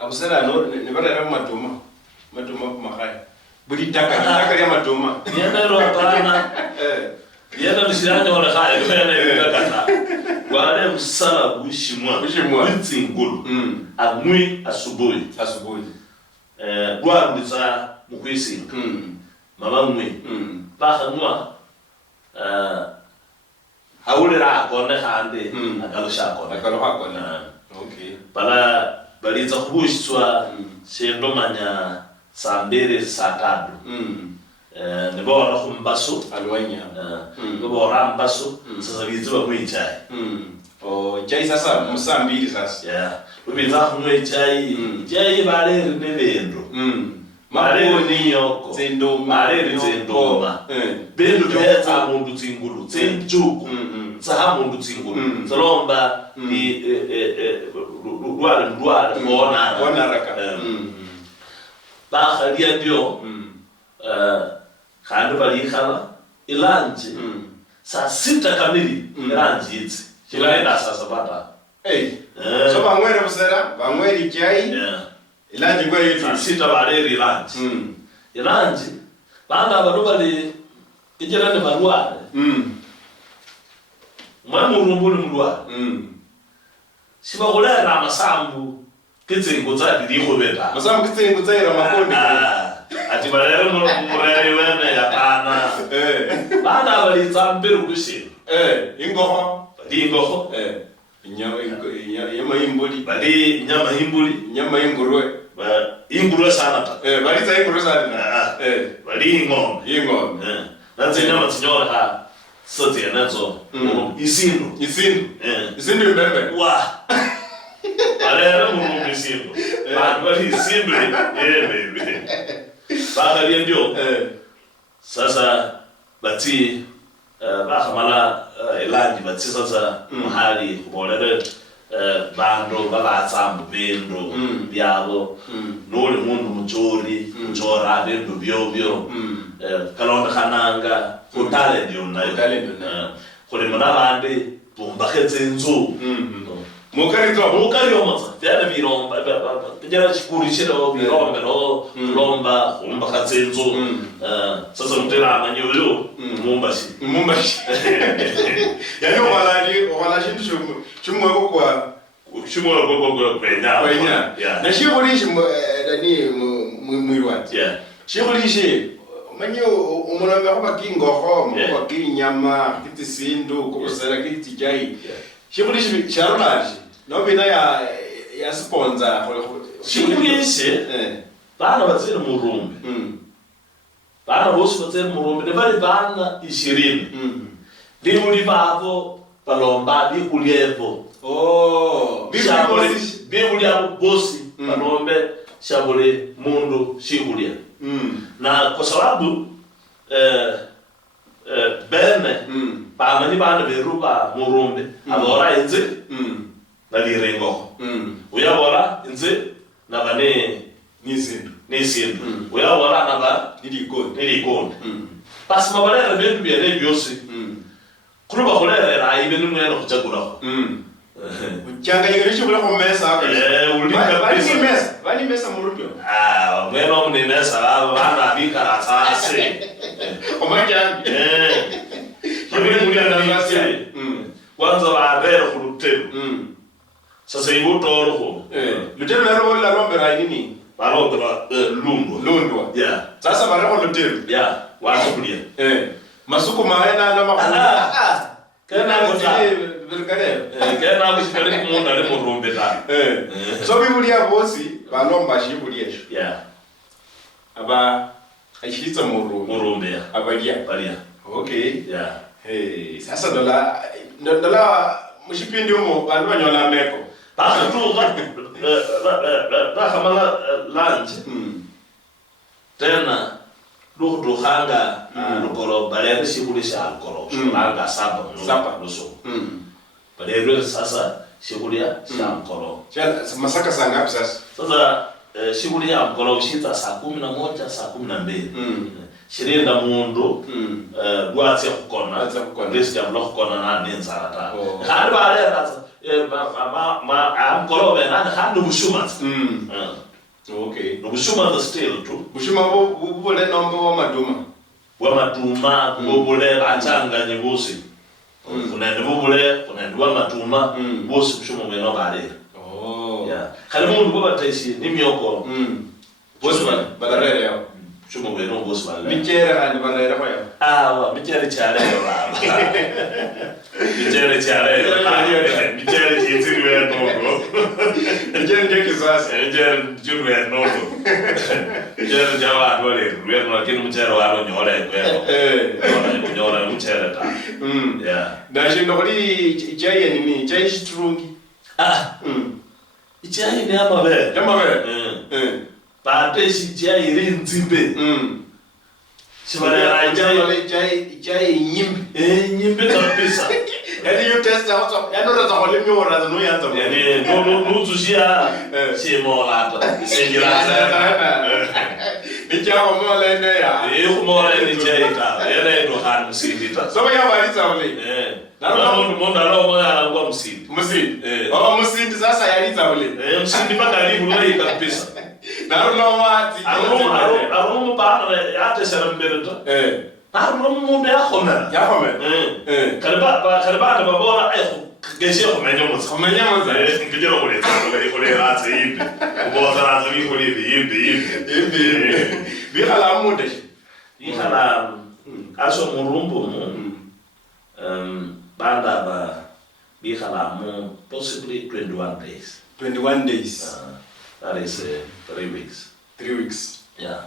abusela no ne barera matuma kumakhaya buli taka ya matuma yendero hapana yenda mshiranja wala khaya kwene kata wale busala bushimwa bitsingulu amwi asubuhi bwa nditsa mukwisi mama mwe bahanwa haulira akone hande akalosha akone okay balitsa kubushitswa sendo manya sambere satadu nebora khumbaso alwanya nebora mbaso sasa biziba mwichai chai sasa musambiri sasa ubiza khumwe chai balere nebendo marere ninyoko marere tsendoma bendo betsa mundu tsingulu tsenjuku tsa mundu tsingulu tsalomba lwale bona raka bakhalia ndio khandi balikhala ilanji saa 6 kamili ilanji itsi chilaenda saa 7 so bangwere busera bangwere chai ilanji ngwe yitu saa 6 baleri ilanji banda bado bali kijirani barware mwamurumbuli mlware sibakulera masambu kitsingo tsa dikhobeta masambu kitsingo tsa ira makondi ati balere murere wene yapana bana bali tsambiru kushira ingoho nyama imbuli bali nyama ingurwe ingurwe sana ta bali tsa ingurwe sana bali ingombe nanze nyama tsinyora ha sote nazo isindu mbembe wa balere murumbi isindu bali isindu bebe bakalia ndio sasa bati bakamala elandi bati sasa mahali kubolere bando babatsambu bendo byabo nole mundu mujora bendo byobyo kalonda khananga kutale ndio nayo kule mona bande tumbakhetze nzu mukari omaza yana biromba kujera chikuri chero biromba ro lomba umbakhatze nzu sasa mutera amanyoyo mumbashi yani wala shindu chumwe kwa kwenya na shikuri dani mwirwati shikuri manyo umunanga kwa kingoho kwa kinyama kitisindu kubusera kitijai shikuri charolaji no bina ya sponsor shikuri bana batsere murumbe bana bose batsere murumbe ne bali bana 20 ndimuli babo balomba bikuliyevo bikulia bosi balombe shabule mundu shikulia na kwa sababu bene bamani bana beruba murumbe abora inze balirengo uyabora inze nabane nisindu uyabora naba nilikonde basi mabalera bintu byene byose kuruba kolera ayibe numwe no kuchaguraho Uchanganyika nicho kula kwa mesa bali mesa murupyo mweno mni mesa bana bika na sasi omajani kibuli mulia na ngasi kwanza baadero kulutelu sasa ibuto roho lutelu na roho la rombe ra nini balondra lundwa yeah sasa barako lutelu yeah wakulia masuku maena na makuna kana kota kena kushikali kumunda le murumbe ta so bibulia bosi balomba shibulia sho yeah aba ashitsa murumbe abagia balia okay yeah sasa dola mushipindi umo bantu banyola meko basi tu kama lunch tena luhanga lukoro balere shikulisha alkoro langa saba nusu balere sasa shikulia sha alkoro masaka saa ngapi sasa shikulia alkoro ushita saa 11 saa 12 shirinda mundu duatse kukona ndisi ya kukona na nenzara ta hali balere sasa alkoro bena handi bushuma okay no bushuma the still tu bushuma bubule nombo wa matuma bubule atanga nyibusi kunende bubule kunende wa matuma bosi bushuma mweno bale yeah kali mundu baba taisi ni myoko bosi badarere yao bushuma mweno bosi bale mikere handi badarere kwa yao wa mikere chale baba mikere chitiri nogo Ndio kisasa. Ndio nogo. Ndio jawa dole. Wewe lakini mchero wao nyole kwao. Nyole mchero ta. Yeah. Na shindo kuli chai nini? Chai strungi. Chai ni ama be. Kama be. Pate si chai rinzimbe. Sibara chai nyimbi. Nyimbi kabisa. Yani you test out ya ndo tazakole miora no yanza yani no tushia simolata singiraza nikiwa mole ne ya mole ni jaita yana ndo han msindita so ya waliza wale na ndo alo mwana ngwa msindi msindi sasa yaliza wale msindi mpaka libu leo kabisa na ndo wati arumu bana yate sera mbeleta arumu munde yakhomera kalba babora geshe khomenyamoza ngijero kuletsa kuletsa yipi ubozara zwi kulibi yipi bikhala munde bikhala aso murumbu banda ba bikhala mu possibly 21 days that is 3 weeks yeah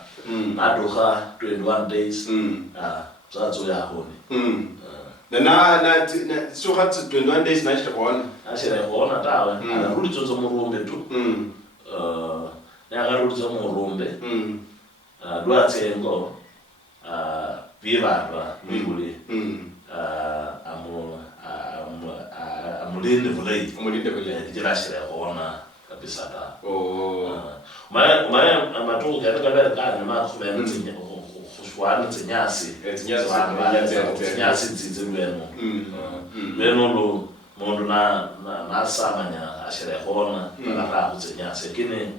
naduha 21 days zatso ya hone na suha 21 days na chikona ashira hona tawe arudi tsotso murumbe tu na arudi tsotso murumbe duatsengo vivarwa mwibuli amulinde vulei jira ashira hona kabisa ta maya amatu katika bere kana ma khubena tsinya khuswana tsinyasi nzizilweno leno lo mundu na samanya ashire hona na tsinyasi kini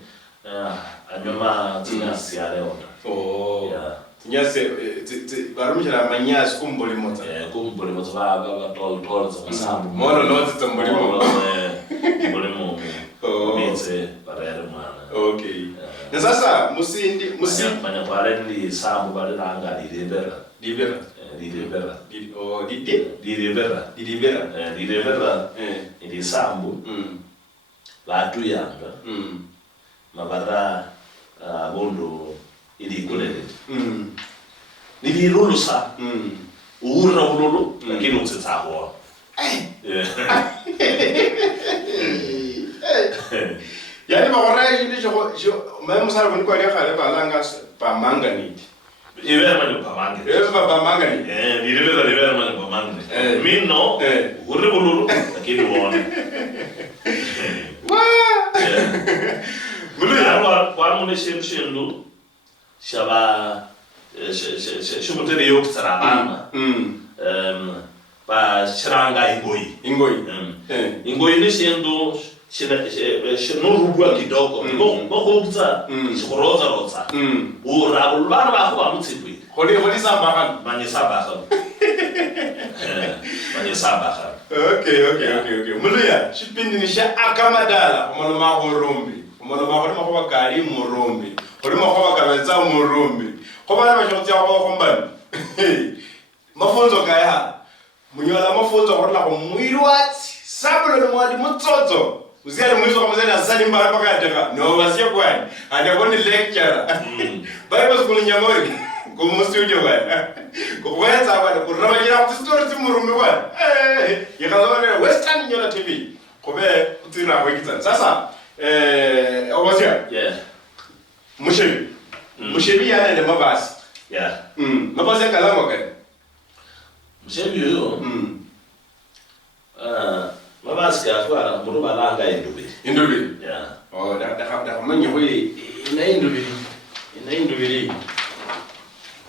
anyoma tsinyasi ya leo yeah tsinyasi barumishira manyasi kumbuli motsa baba tol za masambu mono lozi tsambolimo mitse barere mwana okay na sasa musindi manya kwale ndi sambu bale nanga dilibera ndi sambu batu yanga mabara bondo ili kulele nililulu sa uhura ululu lakini utsitsaho Yani ba gore ile jo me mosala go kwa le gale ba langa ba mangani Ibe manje ba mangani. Ba mangani. Ibe manje ba mangani. Minno urre bululu lakini uone. Mulu ya kwa mune shemshendo shaba shumutere yo tsarabana. Ba shiranga ingoi ni shendo shinurubwa kidogo ngokubutsa shikoroza ura ulwana bakho bamutsikwe holi sabaga manye sabaga okay muluya shipindi ni sha akamadala umono mahorombi umono mahori makoba kali murombi holi makoba kabetsa murombi khoba ba shotsi ya go khombani mafunzo kaya munyola mafunzo go la go muirwatsi sabulo le mwadi mutsozo uziyale mwizo kama zena asali mbara paka yateka no wasiya kwani andakoni lecture bible school nyamori ko mu studio bwana ko wetsa bwana ko ramajira ku story timurumbi bwana yakazone western nyola tv ko be utira ho kitsan sasa obasiya mushebi yana le mabasi mabasi kalamo kani mushebi yo mabasi kwa muru balanga indubi oh da manye hoyi ina indubi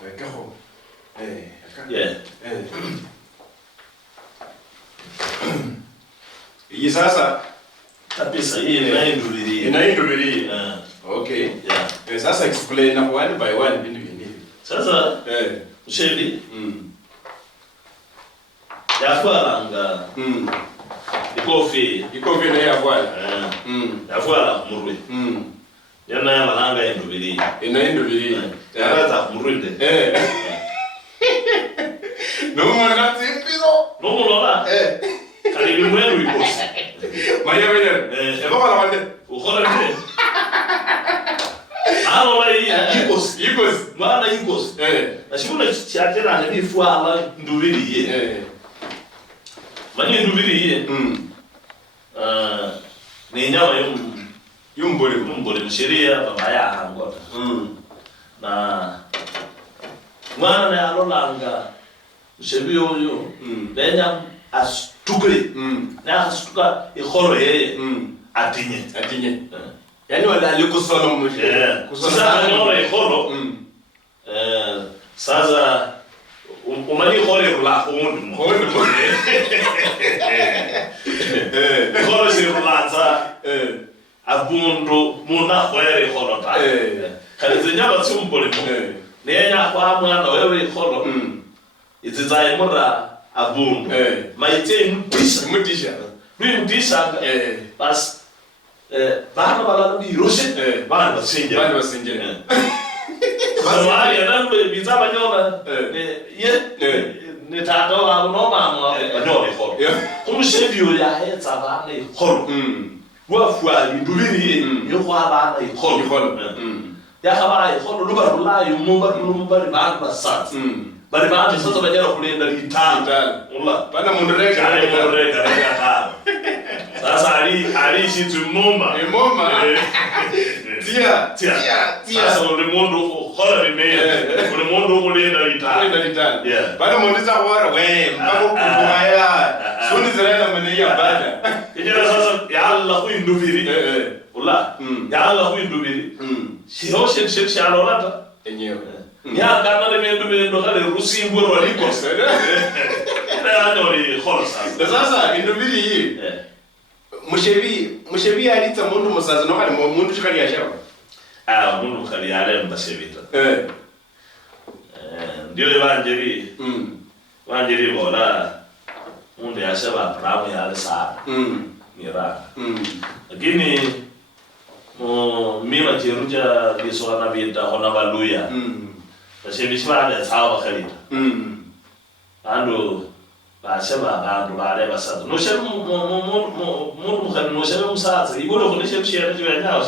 wekaho iyi sasa kabisa hii ina indubi okay sasa explain na one by one indubi sasa mshebi yakwalanga ikofi na yakwala yakwala murwe yana yamalanga indubiri yaraza murwinde no mwana timpiro no mulola kali bimwenu ikosi maya wele baba la wande ukora nde alo ikosi mwana ikosi ashibuna cyatera ne bifwala ndubiri ye manye ndubiri ye ni nyama yumbole sheria baba ya hangota na mwana na alolanga mshebi yoyo benya astukre na astuka ikhoro yeye atinye yani wala alikusona mmushe kusasa ngora ikhoro sasa umani khore la umuntu khore sirulaza abundu muna khore khoro ta khalizinya batsumpole nenya kwa mwana wewe khoro izizai mura abundu maite mutisha bas bana bala ni roshe bana basinje Samari anambe bizaba nyona ne tata wa no mama banyole kholo kumshebi yo ya hetsa bana kholo wa fuali ndubiri yo kwa bana kholo ya khabara kholo luba rulla yo mumba bana basat bari bana sasa banyara kulenda litanda ulla bana mundureka ta sasa ali shitu mumba Tia. Sasa ulimundu khola rimeye. Ulimundu kulenda litana. Yeah. Bana mondiza wara we mpaka kukuaya. Suni zirana mene ya bada. Kijana sasa ya Allah kuindubiri. Ula. Ya Allah kuindubiri. Shihoshe shalolata. Enyewe. Ya kana le mendubiri ndo kale rusimbo roliko. Na ndori khola sasa. Sasa indubiri hii. Mushebi alita mundu musaza no kali mundu chikali yashaba mundu kali yale mbashebita ndio vanjeri bora mundu yashaba pramu yale sana mira lakini mima chiruja bisona bita hona baluya bashebi chibana tsawa khalita ando bashaba abantu bare basatu no shemu mu khani no shemu musatsa ibolo khone shemu shera jwanya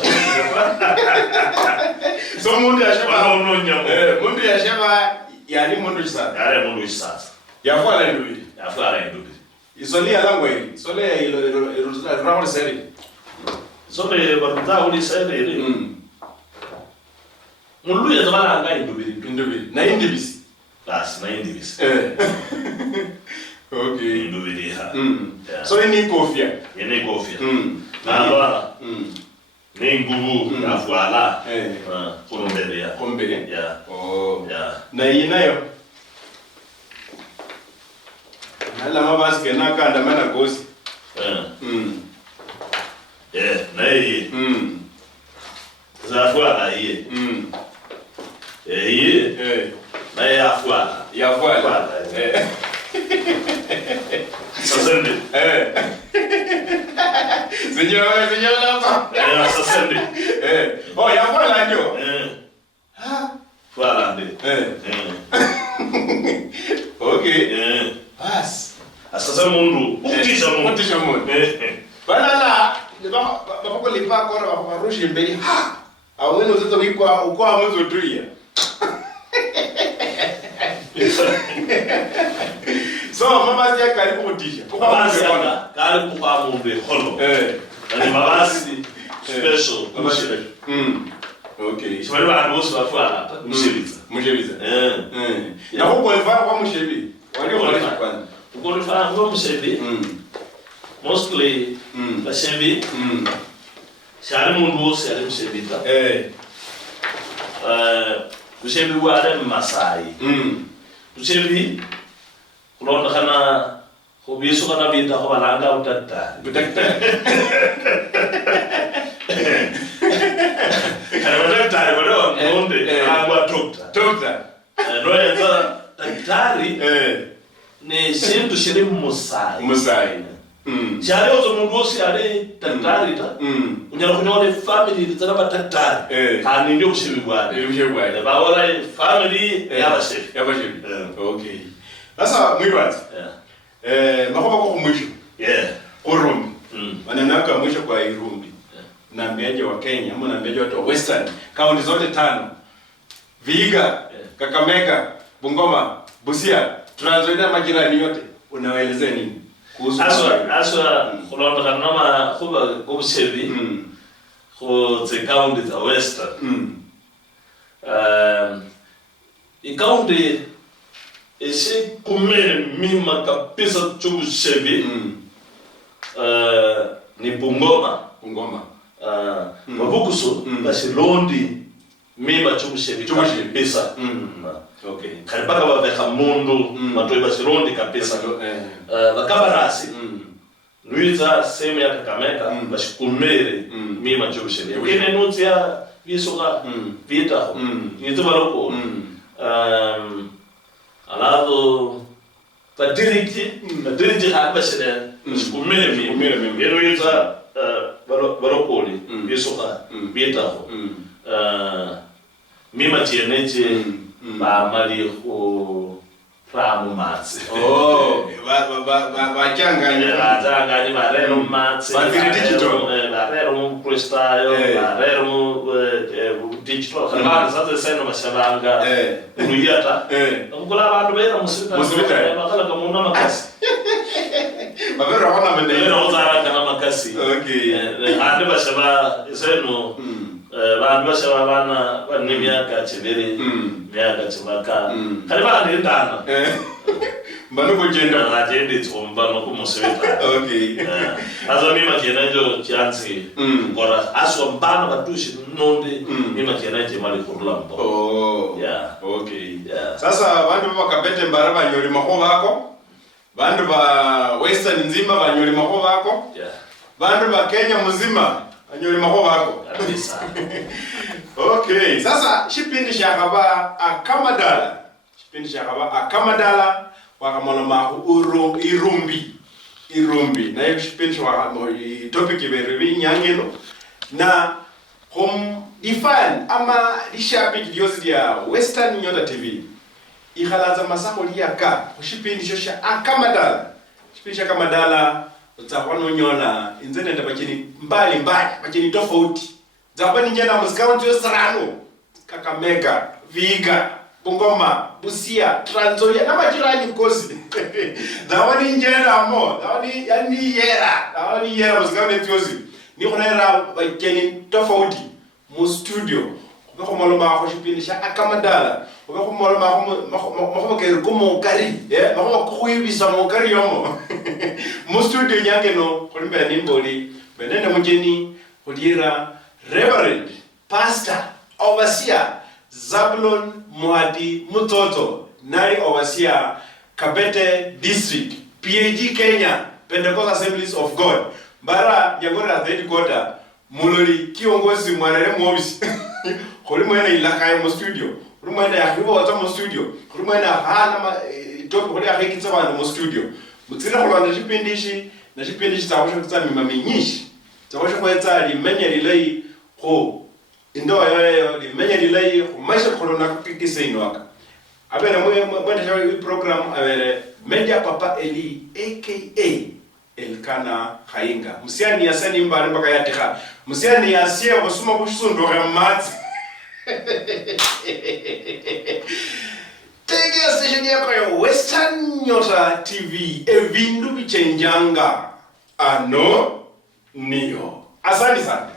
so mundu yashaba no nyamo mundu yashaba yani mundu chisatsa yale mundu chisatsa yafala ndubiri Isolia langu hili. Isolia ilo raho seri. Sole barutao ni seri. Mulu ya zamana anga indubiri. Na indibisi. Bas na indibisi. Okay. Indubiri ha. So ni kofia. Yene kofia. Na lola. Ni nguvu na fuala. Kombelia. Kombelia. Yeah. Oh. Yeah. Na inayo. Hala mabasi kena kanda mana gosi. Na hii. Za fuala hii. Hii. Na ya fuala. Ya fuala. Sasende. Señor hapa. Sasende. Oh, ya fuala ndio. Fuala ndio. Okay. Bas. Sasa mundu, utisha mundu. Balala, bako lipa kora bako rushi mbele. Ha. Awene uzeto wikwa ukwa mwezo tuia. So mama zia karibu kutisha. Basi karibu kwa mundu holo. Na mabasi special. Okay. Shimali ba ndoso afala mushebiza. Na huko elfa kwa mushebi. Walio walisha kwanza. Uko elfa kwa mushebi. Mostly bashebi. Shari mundu shari mushebita. Mushebi wale Masai. Mushebi kulonda kana kubiso kana binta ko balanga utatta. Daktari bado ngombe agwa dokta. Roeza daktari ni shintu shiri Musai. Shari ozo mundu osi ari daktari ta. Unyara kunyole family tsana daktari. Hani ndio kushibi bwana. Ba wala family yabashibi. Okay. Sasa mwibati. Makoba kwa mwisho. Urumbi. Wananaka mwisho kwa Irumbi. Naambiaje wa Kenya ama naambiaje watu wa Western kaunti zote 5. Vihiga, Kakamega, Bungoma, Busia, Trans Nzoia majirani yote unawaelezea nini? Kuhusu aswa kulonda kana kuba kubusebi. Ko the county za Western. Ikaunti ese kumene mima kabisa chubusebi. Ni Bungoma. Mabukuso basilondi mima chumushebi kabisa. Okay. Karibaka babeka mundu matoi basilondi kabisa. Bakabarasi. Nuiza sehemu ya Kakamega basikumere mima chumushebi. Kene nutia bisoka vita. Nito baroko. Alado badiriti haba sene basikumere mima. Nuiza barokoli bisoka bita mima tieneje ba mali ko ramu matse ba changa ni barero matse ba digital barero kristayo barero digital kana sasa seno mashabanga uruyata ukula abantu bera musibita bakala kamuna makasi babero hona mende uzara kana makasi. Okay. Ande bashaba seno bantu bashaba bana banimyaka chibiri myaka chibaka kali bandi ndana mbano kugenda agende tsomba no kumusebeta. Okay. Azo mima kenajo chansi bora aswa mbana batushi nonde mima kenaje mali kurlambo. Oh. Yeah. Okay. Yeah. Sasa bantu bakabete mbaraba nyori mako bako. Bantu ba Western nzima banyori mako bako. Yeah. Bantu ba Kenya mzima banyori mako bako. Kabisa. Okay. Sasa shipindi shakaba akamadala. Shipindi shakaba akamadala wakamona mahu irumbi. Na hiyo shipindi wa topic iberebi nyangeno na define ama lishabiki diozi ya Western Nyota TV. Ikhalaza masako liyaka kushipindi shosha akamadala. Shipindi shakamadala utsakwana nyola inzene ndabachini mbali bachini tofauti. Zabani njena muzikaunti yosarano Kakamega, Vihiga, Bungoma, Busia, Trans Nzoia na majirani kozi. Dawani njera mo, dawani yani yera muzikane tiozi. Ni khonera bakeni tofauti mu studio. Ko moloma ko shipindisha akamadala. Ko moloma ko ke ko kari, ko khuyibisa mo kari yomo. Mu studio nyange no ko mbe ni mboli, benene mujeni, kodira Reverend Pastor Overseer Zabulon Muhati Mutoto, Nari Overseer Kabete District, PAG Kenya, Pentecostal Assemblies of God. Bara Nyagora third quarter, Mulori kiongozi mwarere mwobisi. Kuli mwena ilakaye mu studio. Kuli mwena ya hivo wata mu studio. Kuli mwena hana topi kuli ya heki tsawa mu studio. Mutsina kulwa na chipindishi tsawosha kutsa mimami nyishi. Tsawosha kwetsa limenya lilei ko indo yoyo limenya lilei ko maisha kolona kukikise inwaka. Abere mwenda shawi program abere Media Papa Eli aka Elkana Khainga. Musiani yasani mbali mpaka yatika. Musiani yasie kusuma kushundo ramati. Tege ya station yako ya Western Nyota TV. Evindu bichenjanga. Ano niyo. Asante sana.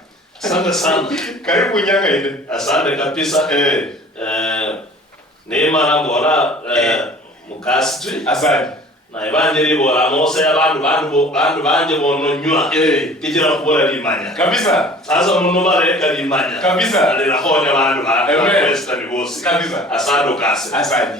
Asante sana. Karibu nyanga ile. Asante kabisa. Neema na bora mukasitwi. Asante. Na evanjeri bora mose abantu banje bono nywa kijira kubora limanya Kabisa. Sasa unono bare limanya Kabisa. Ale la honya abantu ba Western bose. Kabisa. Asante kasi. Asante.